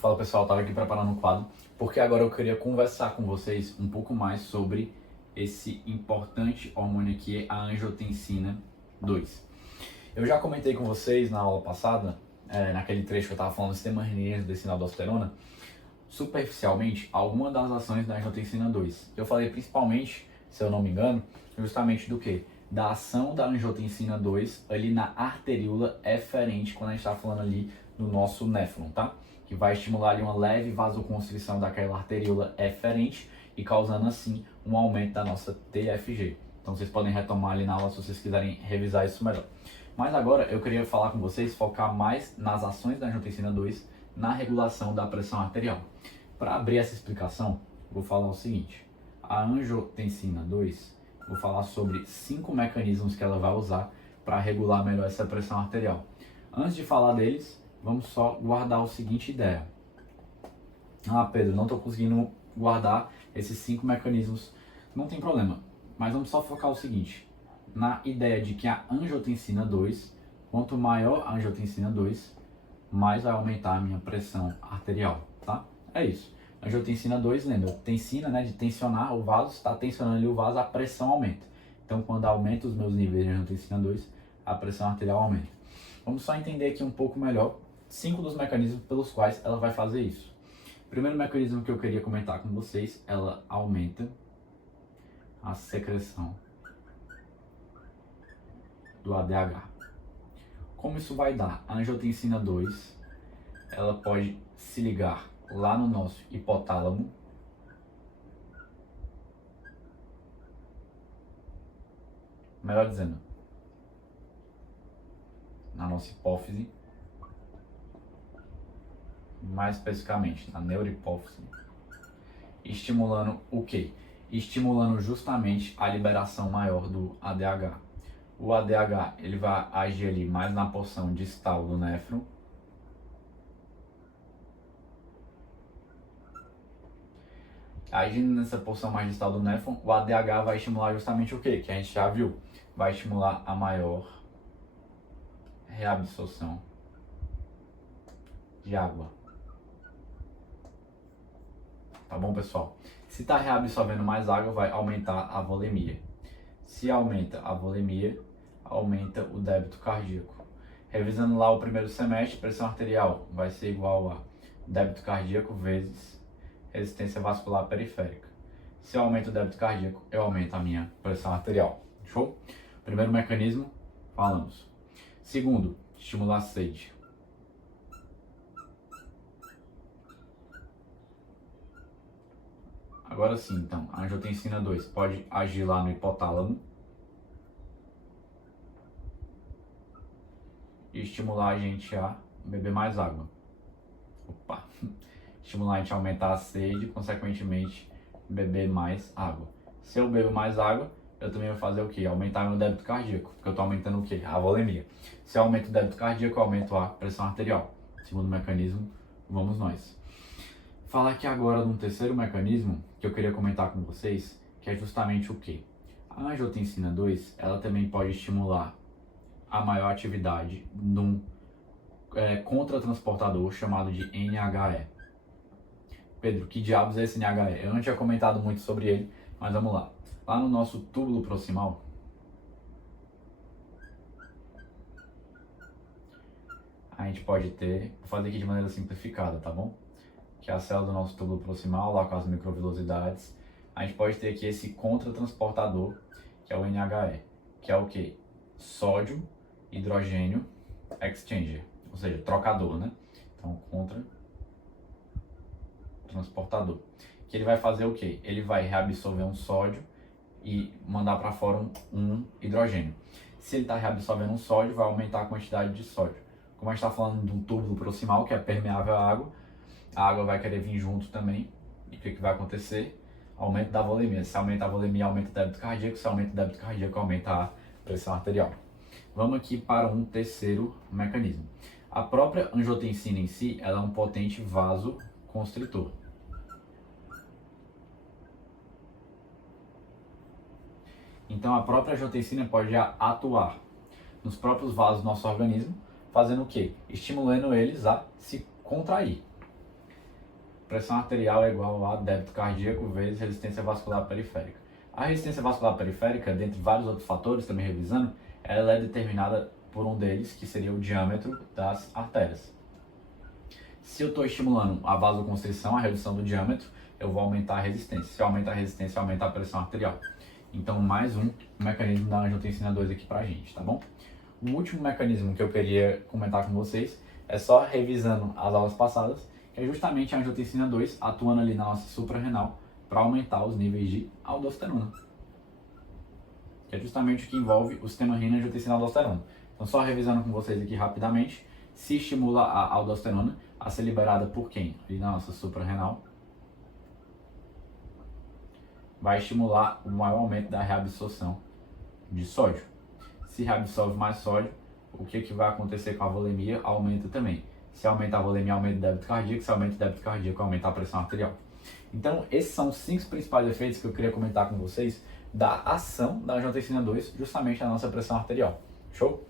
Fala pessoal, estava aqui preparando um quadro, porque agora eu queria conversar com vocês um pouco mais sobre esse importante hormônio que é a angiotensina 2. Eu já comentei com vocês na aula passada, naquele trecho que eu estava falando do sistema reniano da aldosterona, superficialmente, algumas das ações da angiotensina 2. Eu falei principalmente, se eu não me engano, justamente do que? Da ação da angiotensina 2 ali na arteríola eferente, quando a gente está falando ali do nosso néfron, tá? Que vai estimular ali uma leve vasoconstrição daquela arteríola eferente e causando assim um aumento da nossa TFG. Então vocês podem retomar ali na aula se vocês quiserem revisar isso melhor. Mas agora eu queria falar com vocês, focar mais nas ações da angiotensina 2 na regulação da pressão arterial. Para abrir essa explicação, vou falar o seguinte: a angiotensina 2, vou falar sobre 5 mecanismos que ela vai usar para regular melhor essa pressão arterial. Antes de falar deles, vamos só guardar o seguinte ideia. Pedro, não estou conseguindo guardar esses 5 mecanismos. Não tem problema, mas vamos só focar o seguinte, na ideia de que a angiotensina 2, quanto maior a angiotensina 2, mais vai aumentar a minha pressão arterial, tá? É isso. Angiotensina 2, lembra, tensina, né, de tensionar o vaso, está tensionando ali o vaso, a pressão aumenta. Então, quando aumenta os meus níveis de angiotensina 2, a pressão arterial aumenta. Vamos só entender aqui um pouco melhor 5 dos mecanismos pelos quais ela vai fazer isso. O primeiro mecanismo que eu queria comentar com vocês, ela aumenta a secreção do ADH. Como isso vai dar? A angiotensina 2, ela pode se ligar lá no nosso hipotálamo, melhor dizendo, na nossa hipófise, mais especificamente na neurohipófise, estimulando o quê? Estimulando justamente a liberação maior do ADH. O ADH ele vai agir ali mais na porção distal do néfron, agindo nessa porção mais distal do néfron, o ADH vai estimular justamente o quê? Que a gente já viu, vai estimular a maior reabsorção de água. Tá bom, pessoal? Se está reabsorvendo mais água, vai aumentar a volemia. Se aumenta a volemia, aumenta o débito cardíaco. Revisando lá o primeiro semestre, pressão arterial vai ser igual a débito cardíaco vezes resistência vascular periférica. Se eu aumento o débito cardíaco, eu aumento a minha pressão arterial. Show? Primeiro mecanismo, falamos. Segundo, estimular a sede. Agora sim, então, a angiotensina 2 pode agir lá no hipotálamo e estimular a gente a beber mais água. Estimular a gente a aumentar a sede e, consequentemente, beber mais água. Se eu bebo mais água, eu também vou fazer o quê? Aumentar meu débito cardíaco, porque eu estou aumentando o quê? A volemia. Se eu aumento o débito cardíaco, eu aumento a pressão arterial. Segundo mecanismo, vamos nós. Falar aqui agora de um terceiro mecanismo que eu queria comentar com vocês, que é justamente o quê? A angiotensina 2, ela também pode estimular a maior atividade num contratransportador chamado de NHE. Pedro, que diabos é esse NHE? Eu não tinha comentado muito sobre ele, mas vamos lá. Lá no nosso túbulo proximal, a gente pode ter, vou fazer aqui de maneira simplificada, tá bom? Que é a célula do nosso túbulo proximal, lá com as microvilosidades. A gente pode ter aqui esse contratransportador, que é o NHE, que é o que? Sódio, hidrogênio, exchanger, ou seja, trocador, né? Então, contratransportador. Que ele vai fazer o que? Ele vai reabsorver um sódio e mandar para fora um hidrogênio. Se ele está reabsorvendo um sódio, vai aumentar a quantidade de sódio. Como a gente está falando de um túbulo proximal, que é permeável à água, a água vai querer vir junto também. E o que vai acontecer? Aumento da volemia. Se aumenta a volemia, aumenta o débito cardíaco. Se aumenta o débito cardíaco, aumenta a pressão arterial. Vamos aqui para um terceiro mecanismo. A própria angiotensina em si, ela é um potente vasoconstritor. Então a própria angiotensina pode atuar nos próprios vasos do nosso organismo, fazendo o quê? Estimulando eles a se contrair. pressão arterial é igual a débito cardíaco vezes resistência vascular periférica. A resistência vascular periférica, dentre vários outros fatores, também revisando, ela é determinada por um deles, que seria o diâmetro das artérias. Se eu estou estimulando a vasoconstrição, a redução do diâmetro, eu vou aumentar a resistência. Se eu aumentar a resistência, eu aumento a pressão arterial. Então, mais um mecanismo da angiotensina 2 aqui pra gente, tá bom? O último mecanismo que eu queria comentar com vocês é só revisando as aulas passadas, que é justamente a angiotensina 2 atuando ali na nossa suprarrenal para aumentar os níveis de aldosterona, que é justamente o que envolve o sistema renina-angiotensina-aldosterona. Então, só revisando com vocês aqui rapidamente, se estimula a aldosterona a ser liberada por quem? Ali na nossa suprarrenal, vai estimular o maior aumento da reabsorção de sódio. Se reabsorve mais sódio, o que vai acontecer com a volemia? Aumenta também. Se aumenta a volemia, aumenta o débito cardíaco. Se aumenta o débito cardíaco, aumenta a pressão arterial. Então, esses são os 5 principais efeitos que eu queria comentar com vocês da ação da angiotensina 2 justamente na nossa pressão arterial. Show?